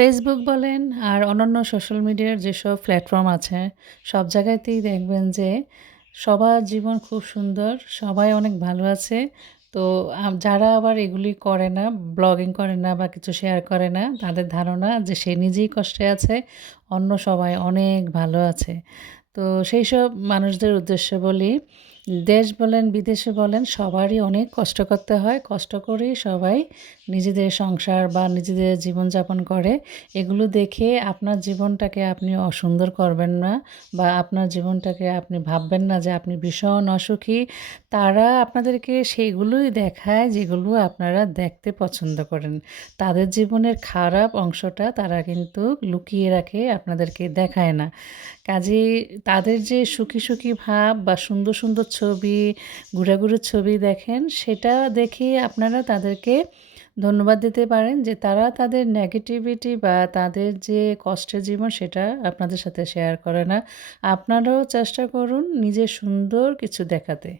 Facebook বলেন আর অন্যান্য social মিডিয়ার যেসব প্ল্যাটফর্ম আছে, সব জায়গাতেই দেখবেন যে সবার জীবন খুব সুন্দর, সবাই অনেক ভালো আছে। তো যারা আবার এগুলি করে না ব্লগিং করে না বা কিছু শেয়ার করে না, তাদের ধারণা যে সে নিজেই কষ্টে আছে, অন্য সবাই অনেক ভালো আছে। তো সেই সব মানুষদের উদ্দেশ্যে বলি দেশ বলেন, বিদেশে বলেন, সবারই অনেক কষ্ট করতে হয়। কষ্ট করেই সবাই নিজেদের সংসার বা নিজেদের জীবনযাপন করে। এগুলো দেখে আপনার জীবনটাকে আপনি অসুন্দর করবেন না বা আপনার জীবনটাকে আপনি ভাববেন না যে আপনি ভীষণ অসুখী। তারা আপনাদেরকে সেগুলোই দেখায় যেগুলো আপনারা দেখতে পছন্দ করেন। তাদের জীবনের খারাপ অংশটা তারা কিন্তু লুকিয়ে রাখে, আপনাদেরকে দেখায় না। কাজে তাদের যে সুখী সুখী ভাব বা সুন্দর সুন্দর ছবি ঘুরাঘুরো ছবি দেখেন, সেটা দেখে আপনারা তাদেরকে ধন্যবাদ দিতে পারেন যে তারা তাদের নেগেটিভিটি বা তাদের যে কষ্টের জীবন সেটা আপনাদের সাথে শেয়ার করে না। আপনারাও চেষ্টা করুন নিজে সুন্দর কিছু দেখাতে।